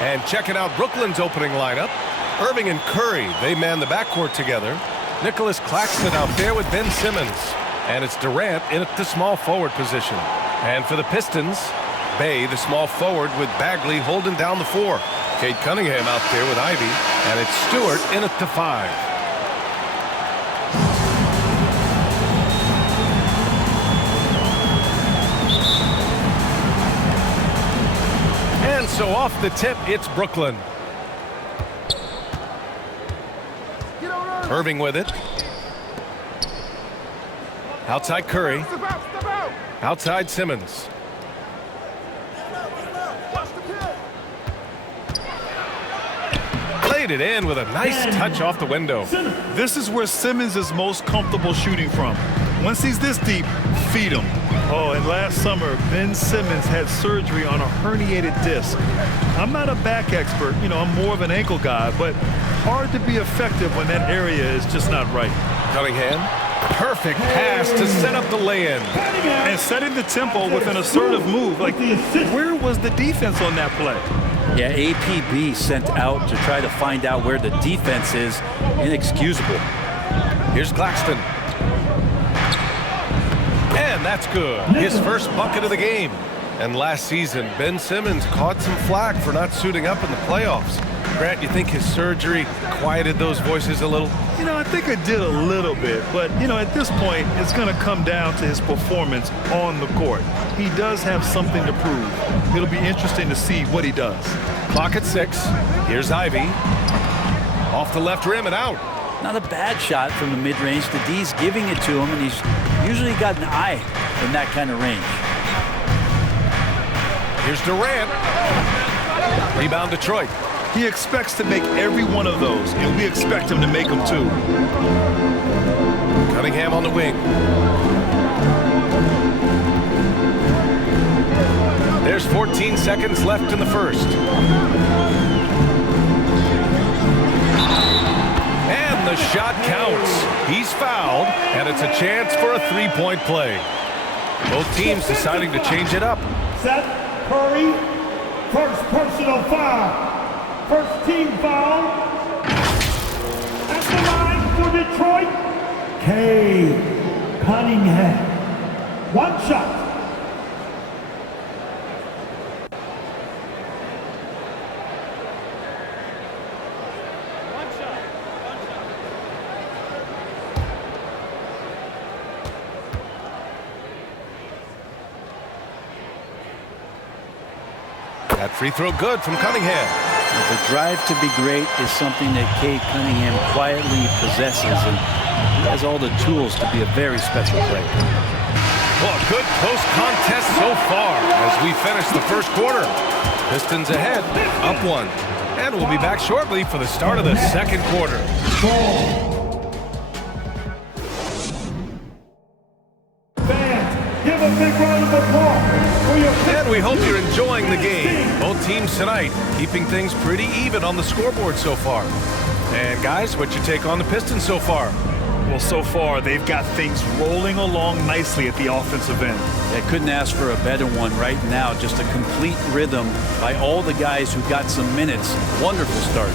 And checking out Brooklyn's opening lineup. Irving and Curry, they man the backcourt together. Nicholas Claxton out there with Ben Simmons. And it's Durant in at the small forward position. And for the Pistons, Bay, the small forward, with Bagley holding down the 4. Cade Cunningham out there with Ivy. And it's Stewart in at the 5. And so off the tip, it's Brooklyn. Irving with it. Outside Curry. Outside Simmons. Laid it in with a nice touch off the window. This is where Simmons is most comfortable shooting from. Once he's this deep, feed him. Oh, and last summer, Ben Simmons had surgery on a herniated disc. I'm not a back expert, I'm more of an ankle guy, but hard to be effective when that area is just not right. Cunningham, perfect pass to set up the lay-in. And setting the tempo with an assertive move. Like, where was the defense on that play? Yeah, APB sent out to try to find out where the defense is. Inexcusable. Here's Claxton. And that's good. His first bucket of the game. And last season, Ben Simmons caught some flack for not suiting up in the playoffs. Grant, you think his surgery quieted those voices a little? I think it did a little bit. But, at this point, it's going to come down to his performance on the court. He does have something to prove. It'll be interesting to see what he does. Clock at 6. Here's Ivy. Off the left rim and out. Not a bad shot from the mid-range. The D's giving it to him, and he's usually got an eye in that kind of range. Here's Durant. Rebound Detroit. He expects to make every one of those, and we expect him to make them too. Cunningham on the wing. There's 14 seconds left in the first. And the shot counts. He's fouled, and it's a chance for a three-point play. Both teams deciding to change it up. Set, Curry, first personal foul. First team foul. At the line for Detroit, Cade Cunningham. One shot. That free throw good from Cunningham. The drive to be great is something that Cade Cunningham quietly possesses, and he has all the tools to be a very special player. Well, a good close contest so far as we finish the first quarter. Pistons ahead, up 1. And we'll be back shortly for the start of the second quarter. Fans, give a big round of applause for your Pistons. And we hope you're enjoying the game. Both teams tonight keeping things pretty even on the scoreboard so far. And guys, what's your take on the Pistons so far? Well, so far, they've got things rolling along nicely at the offensive end. I couldn't ask for a better one right now. Just a complete rhythm by all the guys who got some minutes. Wonderful start.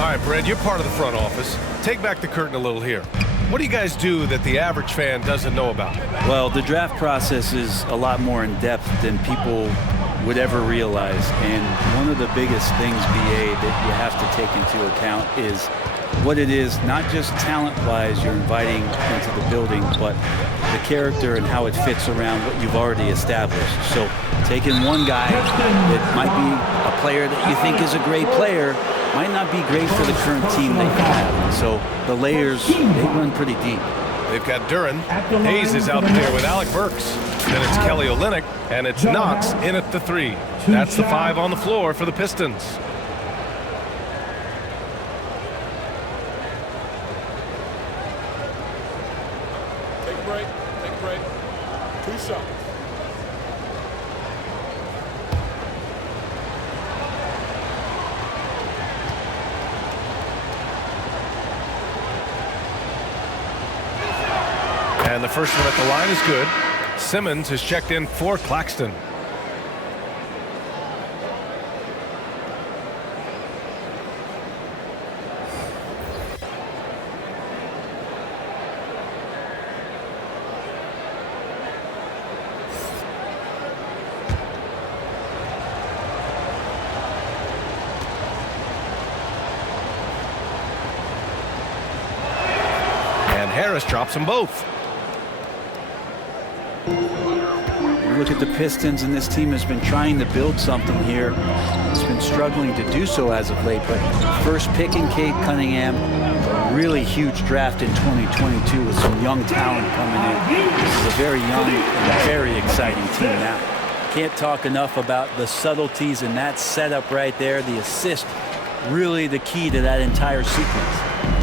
All right, Brad, you're part of the front office. Take back the curtain a little here. What do you guys do that the average fan doesn't know about? Well, the draft process is a lot more in depth than people would ever realize. And one of the biggest things, BA, that you have to take into account is what it is, not just talent-wise you're inviting into the building, but the character and how it fits around what you've already established. So taking one guy that might be a player that you think is a great player might not be great for the current team that you have. So the layers, they run pretty deep. They've got Duren. Hayes is out there with Alec Burks. Then it's Kelly Olynyk, and it's Knox in at the 3. That's the 5 on the floor for the Pistons. Take a break. Take a break. 2 shots. And the first one at the line is good. Simmons has checked in for Claxton. Harris drops them both. You look at the Pistons, and this team has been trying to build something here. It's been struggling to do so as of late, but first picking Cade Cunningham, a really huge draft in 2022 with some young talent coming in. This is a very young and very exciting team now. Can't talk enough about the subtleties in that setup right there. The assist, really the key to that entire sequence.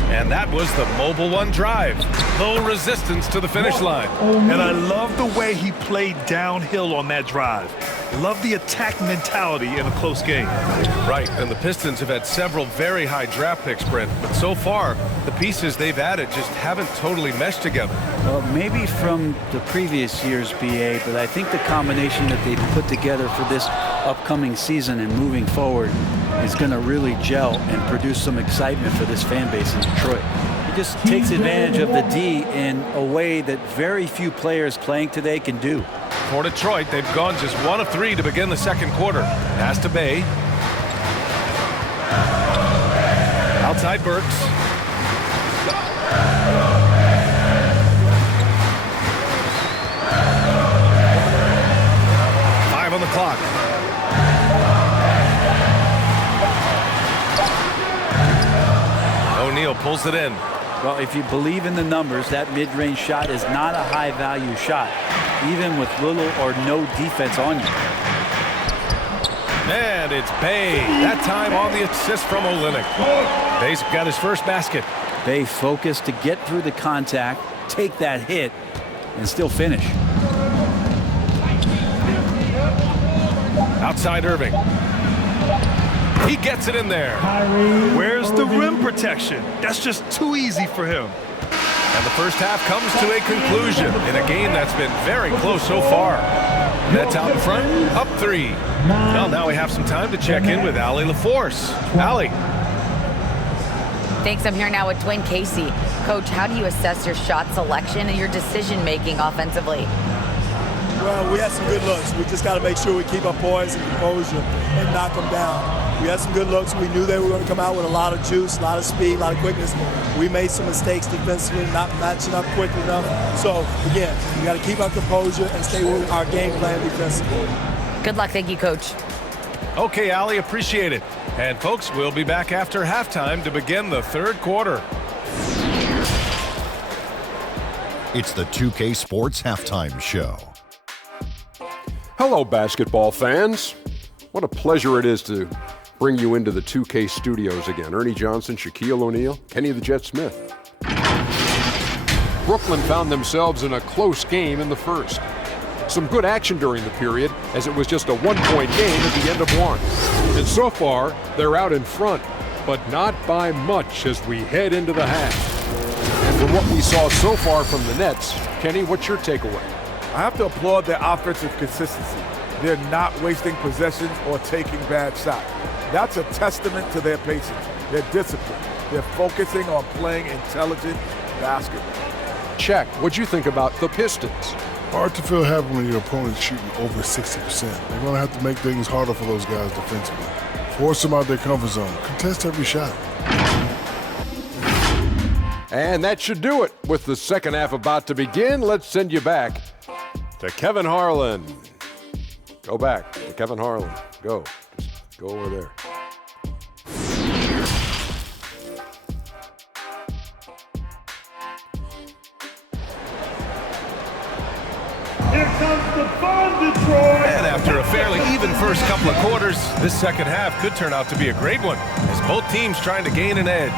And that was the Mobile One drive. Low resistance to the finish line. And I love the way he played downhill on that drive. Love the attack mentality in a close game. Right, and the Pistons have had several very high draft picks, Brent. But so far, the pieces they've added just haven't totally meshed together. Well, maybe from the previous year's BA, but I think the combination that they've put together for this upcoming season and moving forward is going to really gel and produce some excitement for this fan base in Detroit. He just takes advantage of the D in a way that very few players playing today can do. For Detroit, they've gone just 1 of 3 to begin the second quarter. Pass to Bay. Outside Burks. Five on the clock. O'Neal pulls it in. Well, if you believe in the numbers, that mid-range shot is not a high-value shot, even with little or no defense on you. And it's Bay. That time on the assist from Olynyk. Bay's got his first basket. Bay focused to get through the contact, take that hit, and still finish. Outside Irving. He gets it in there. Where's the rim protection? That's just too easy for him. And the first half comes to a conclusion in a game that's been very close so far. Nets out in front, up 3. Well, now we have some time to check in with Allie LaForce. Allie. Thanks. I'm here now with Dwayne Casey. Coach, how do you assess your shot selection and your decision-making offensively? Well, we had some good looks. We just got to make sure we keep our poise and composure and knock them down. We had some good looks. We knew they were going to come out with a lot of juice, a lot of speed, a lot of quickness. We made some mistakes defensively, not matching up quick enough. So, again, we got to keep our composure and stay with our game plan defensively. Good luck. Thank you, Coach. Okay, Allie, appreciate it. And, folks, we'll be back after halftime to begin the third quarter. It's the 2K Sports Halftime Show. Hello, basketball fans. What a pleasure it is to bring you into the 2K studios again. Ernie Johnson, Shaquille O'Neal, Kenny the Jet Smith. Brooklyn found themselves in a close game in the first. Some good action during the period, as it was just a one-point game at the end of one. And so far, they're out in front, but not by much as we head into the half. And from what we saw so far from the Nets, Kenny, what's your takeaway? I have to applaud their offensive consistency. They're not wasting possessions or taking bad shots. That's a testament to their patience, their discipline. They're focusing on playing intelligent basketball. Check. What'd you think about the Pistons? Hard to feel happy when your opponent's shooting over 60%. They're going to have to make things harder for those guys defensively. Force them out their comfort zone. Contest every shot. And that should do it. With the second half about to begin, let's send you back to Kevin Harlan. Go back to Kevin Harlan. Go. Just go over there. Here comes the fun, Detroit. And after a fairly even first couple of quarters, this second half could turn out to be a great one, as both teams trying to gain an edge.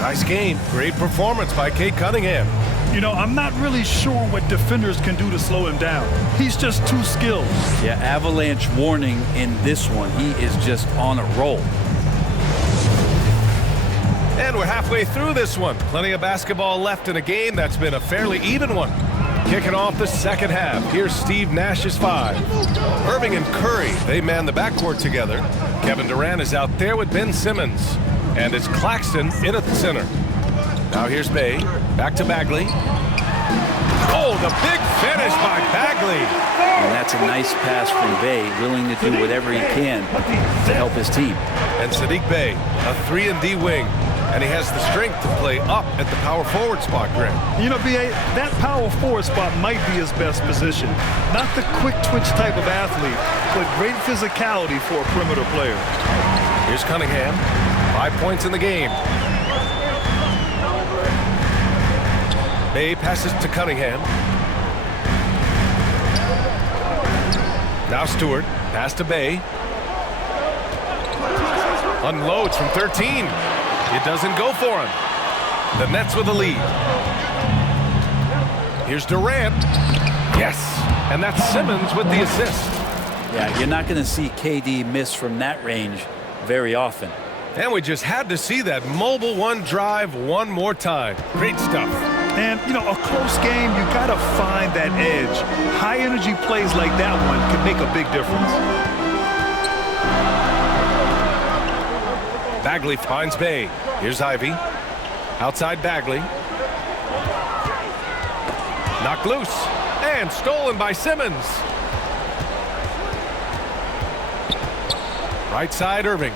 Nice game. Great performance by Cade Cunningham. You know, I'm not really sure what defenders can do to slow him down. He's just too skilled. Yeah, avalanche warning in this one. He is just on a roll. And we're halfway through this one. Plenty of basketball left in a game that's been a fairly even one. Kicking off the second half, here's Steve Nash's 5. Irving and Curry, they man the backcourt together. Kevin Durant is out there with Ben Simmons. And it's Claxton in at the center. Now here's Bay, back to Bagley. Oh, the big finish by Bagley. And that's a nice pass from Bay, willing to do whatever he can to help his team. And Sadiq Bey, a 3-and-D wing. And he has the strength to play up at the power forward spot, Greg. You know, B.A., that power forward spot might be his best position. Not the quick twitch type of athlete, but great physicality for a perimeter player. Here's Cunningham. 5 points in the game. Bay passes to Cunningham. Now Stewart. Pass to Bay. Unloads from 13. It doesn't go for him. The Nets with the lead. Here's Durant. Yes. And that's Simmons with the assist. Yeah, you're not going to see KD miss from that range very often. And we just had to see that mobile one drive one more time. Great stuff. And, you know, a close game, you got to find that edge. High-energy plays like that one can make a big difference. Bagley finds Bay. Here's Ivy. Outside Bagley. Knocked loose. And stolen by Simmons. Right side Irving.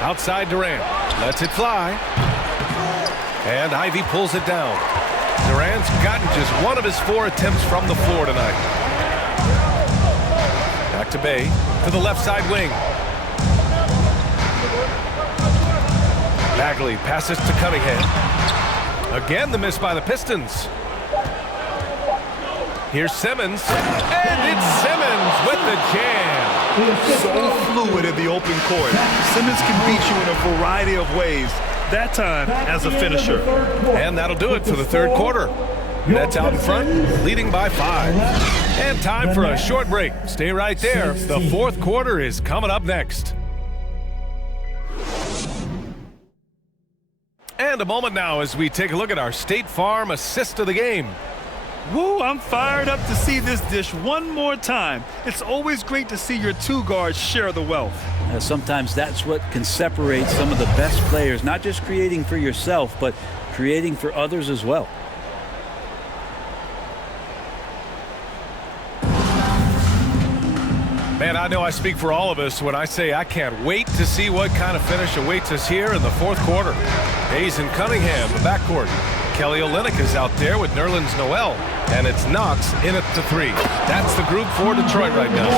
Outside Durant. Lets it fly. And Ivy pulls it down. Durant's gotten just one of his 4 attempts from the floor tonight. Back to Bay. To the left side wing. Bagley passes to Cunningham. Again, the miss by the Pistons. Here's Simmons. And it's Simmons with the jam. So fluid in the open court. Simmons can beat you in a variety of ways. That time as a finisher. And that'll do it for the third quarter. Nets out in front, leading by 5. And time for a short break. Stay right there. The fourth quarter is coming up next. And a moment now as we take a look at our State Farm assist of the game. Woo, I'm fired up to see this dish one more time. It's always great to see your 2 guards share the wealth. Sometimes that's what can separate some of the best players, not just creating for yourself, but creating for others as well. Man, I know I speak for all of us when I say I can't wait to see what kind of finish awaits us here in the fourth quarter. Hayes and Cunningham, the backcourt. Kelly Olynyk is out there with Nerlens Noel, and it's Knox in at the 3. That's the group for Detroit right now.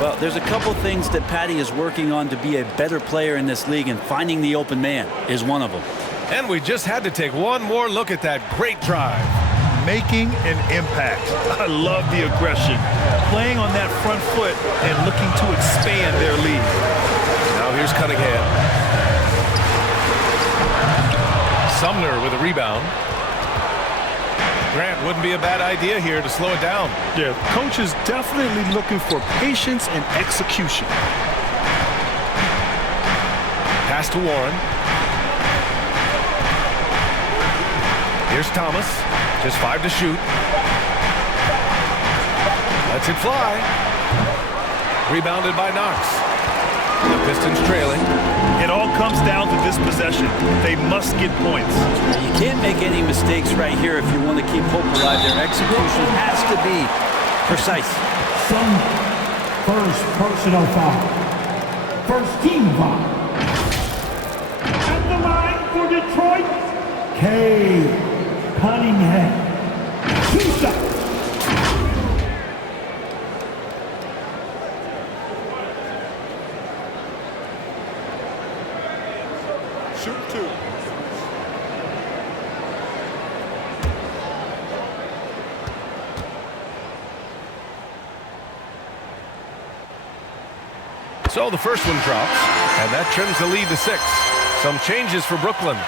Well, there's a couple things that Patty is working on to be a better player in this league, and finding the open man is one of them. And we just had to take one more look at that great drive. Making an impact. I love the aggression. Playing on that front foot and looking to expand their lead. Now here's Cunningham. Sumner with a rebound. Grant, wouldn't be a bad idea here to slow it down. Yeah, coach is definitely looking for patience and execution. Pass to Warren. Here's Thomas. Just 5 to shoot. Lets it fly. Rebounded by Knox. The Pistons trailing. It all comes down to this possession. They must get points. You can't make any mistakes right here if you want to keep hope alive. Their execution has to be precise. Some first personal foul. First team foul. At the line for Detroit, Cunningham. 2 shots. Shoot 2. So the first one drops, and that trims the lead to 6. Some changes for Brooklyn.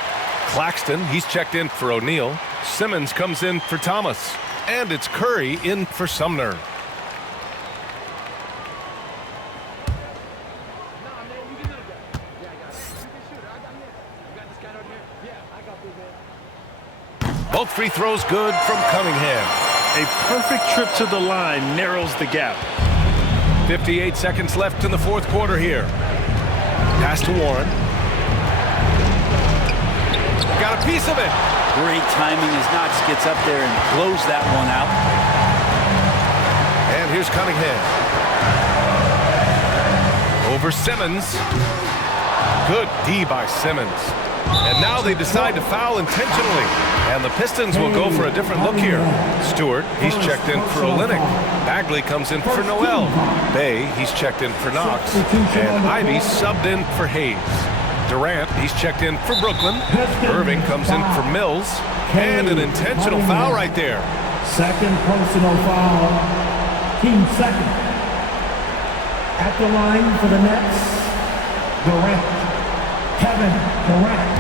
Claxton, he's checked in for O'Neal. Simmons comes in for Thomas. And it's Curry in for Sumner. Both free throws good from Cunningham. A perfect trip to the line narrows the gap. 58 seconds left in the fourth quarter here. Pass to Warren. Got a piece of it. Great timing as Knox gets up there and blows that one out. And here's Cunningham. Over Simmons. Good D by Simmons. And now they decide to foul intentionally. And the Pistons will go for a different look here. Stewart, he's checked in for Olynyk. Bagley comes in for Noel. Bay, he's checked in for Knox. And Ivy subbed in for Hayes. Durant, he's checked in for Brooklyn. Irving comes in for Mills. And an intentional foul right there. Second personal foul. Team second. At the line for the Nets, Durant. Kevin Durant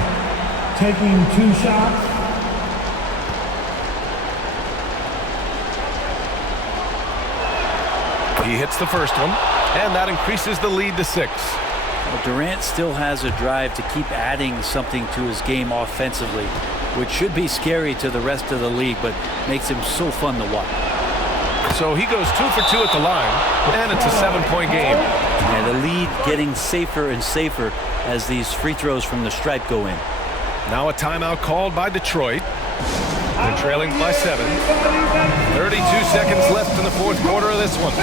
taking 2 shots. He hits the first one, and that increases the lead to 6. Well, Durant still has a drive to keep adding something to his game offensively, which should be scary to the rest of the league, but makes him so fun to watch. So he goes 2 for 2 at the line, and it's a 7-point game. Yeah, the lead getting safer and safer as these free throws from the stripe go in. Now a timeout called by Detroit. They're trailing by 7. 32 seconds left in the fourth quarter of this one.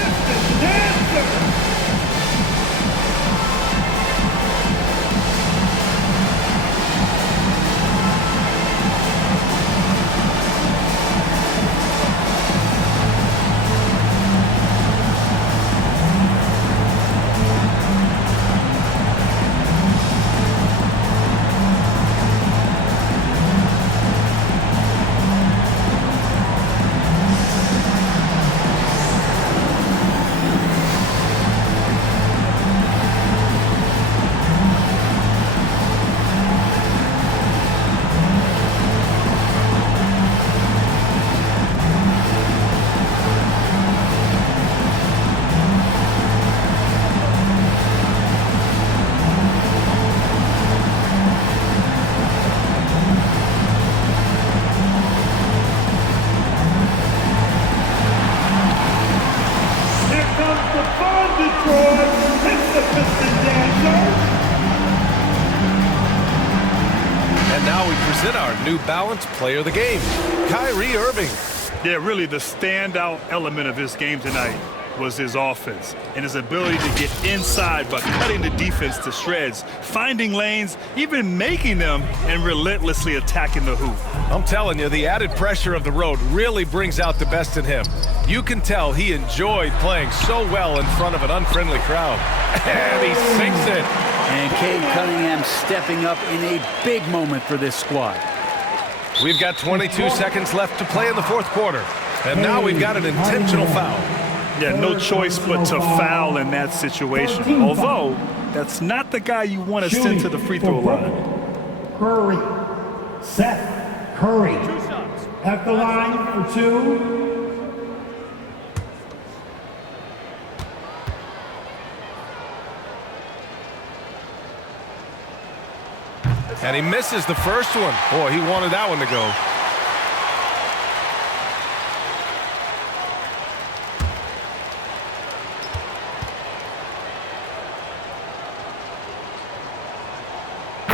And now we present our New Balance Player of the Game, Kyrie Irving. Yeah, really the standout element of his game tonight was his offense and his ability to get inside by cutting the defense to shreds, finding lanes, even making them, and relentlessly attacking the hoop. I'm telling you, the added pressure of the road really brings out the best in him. You can tell he enjoyed playing so well in front of an unfriendly crowd. And he sinks it. And Cade Cunningham stepping up in a big moment for this squad. We've got 22 seconds left to play in the fourth quarter. And now we've got an intentional foul. Yeah, no choice but to foul in that situation. Although, that's not the guy you want to send to the free throw line. Curry. Seth Curry. At the line for 2. And he misses the first one. Boy, he wanted that one to go.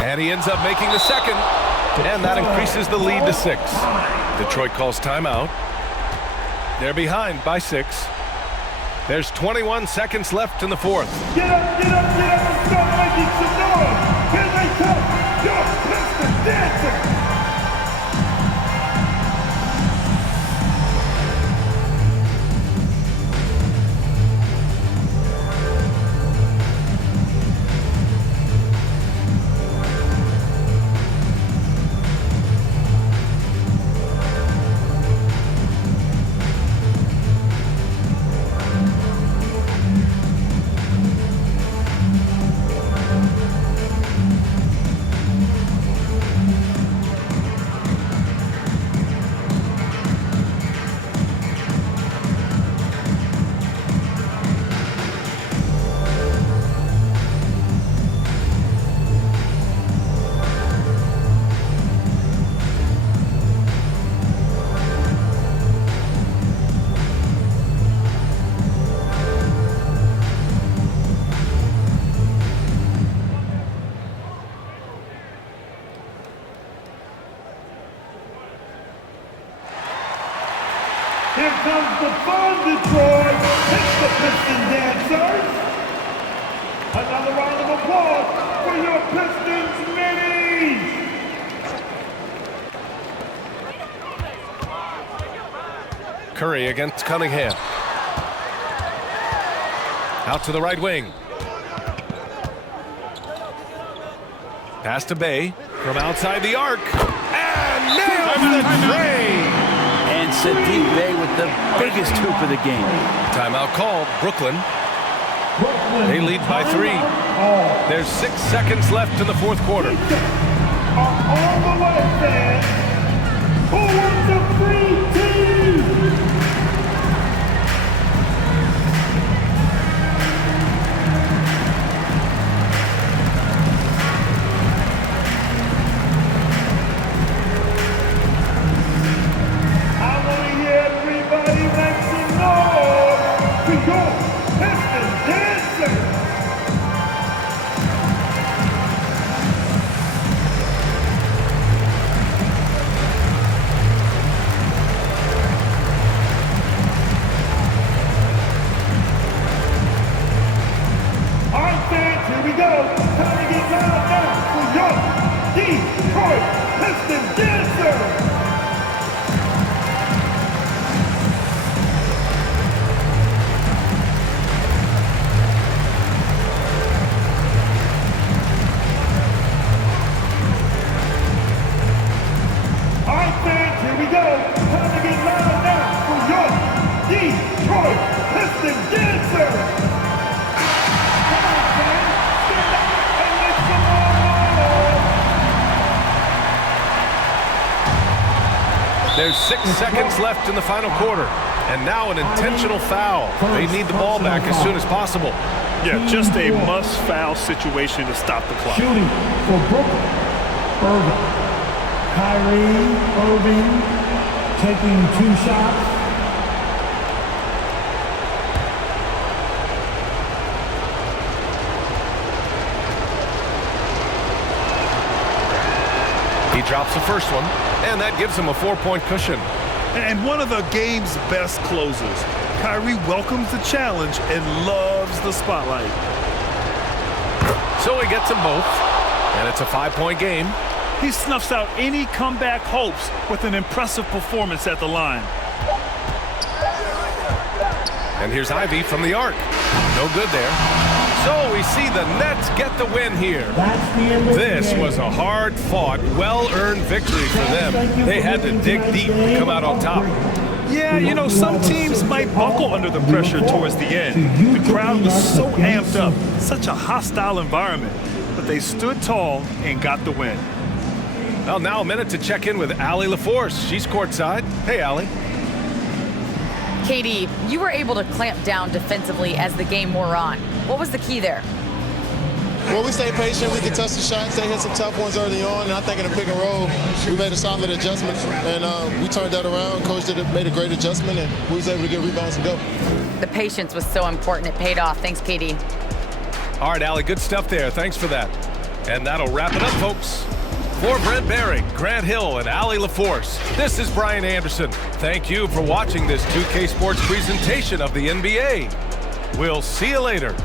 And he ends up making the second. And that increases the lead to 6. Detroit calls timeout. They're behind by 6. There's 21 seconds left in the fourth. Get up, get up, get up and start making some noise. Here they come. Your Pistons dancing. Here comes the fun, Detroit. It's the Piston Dancers. Another round of applause for your Pistons minis. Curry against Cunningham. Out to the right wing. Pass to Bay from outside the arc. And nails the tray. And Sadiq Bey with the biggest hoop of the game. Timeout called. Brooklyn. They lead by 3. There's 6 seconds left in the fourth quarter. All the way, fans. Who wants a free team? I want to hear everybody make some noise to your Pistons dancers. All right, fans, here we go. Time to get loud now for your Detroit Pistons dancers. All right, fans, here we go. Time to get loud now for your Detroit Pistons dancers. Come on, fans. Stand up and make some noise. There's 6 seconds left in the final quarter. And now an intentional foul. They need the ball back as soon as possible. Yeah, just a must-foul situation to stop the clock. Shooting for Brooklyn, Irving. Kyrie Irving taking 2 shots. He drops the first one, and that gives him a 4-point cushion. And one of the game's best closers. Kyrie welcomes the challenge and loves the spotlight. So he gets them both, and it's a 5-point game. He snuffs out any comeback hopes with an impressive performance at the line. And here's Ivy from the arc. No good there. So we see the Nets get the win here. This was a hard-fought, well-earned victory for them. They had to dig deep to come out on top. Yeah, you know, some teams might buckle under the pressure towards the end. The crowd was so amped up, such a hostile environment. But they stood tall and got the win. Well, now a minute to check in with Allie LaForce. She's courtside. Hey, Allie. KD, you were able to clamp down defensively as the game wore on. What was the key there? Well, we stayed patient. We contested shots. They hit some tough ones early on. And I think in the pick and roll, we made a solid adjustment. And we turned that around. Coach made a great adjustment, and we was able to get rebounds and go. The patience was so important. It paid off. Thanks, KD. All right, Allie, good stuff there. Thanks for that. And that'll wrap it up, folks. For Brent Barry, Grant Hill, and Allie LaForce, this is Brian Anderson. Thank you for watching this 2K Sports presentation of the NBA. We'll see you later.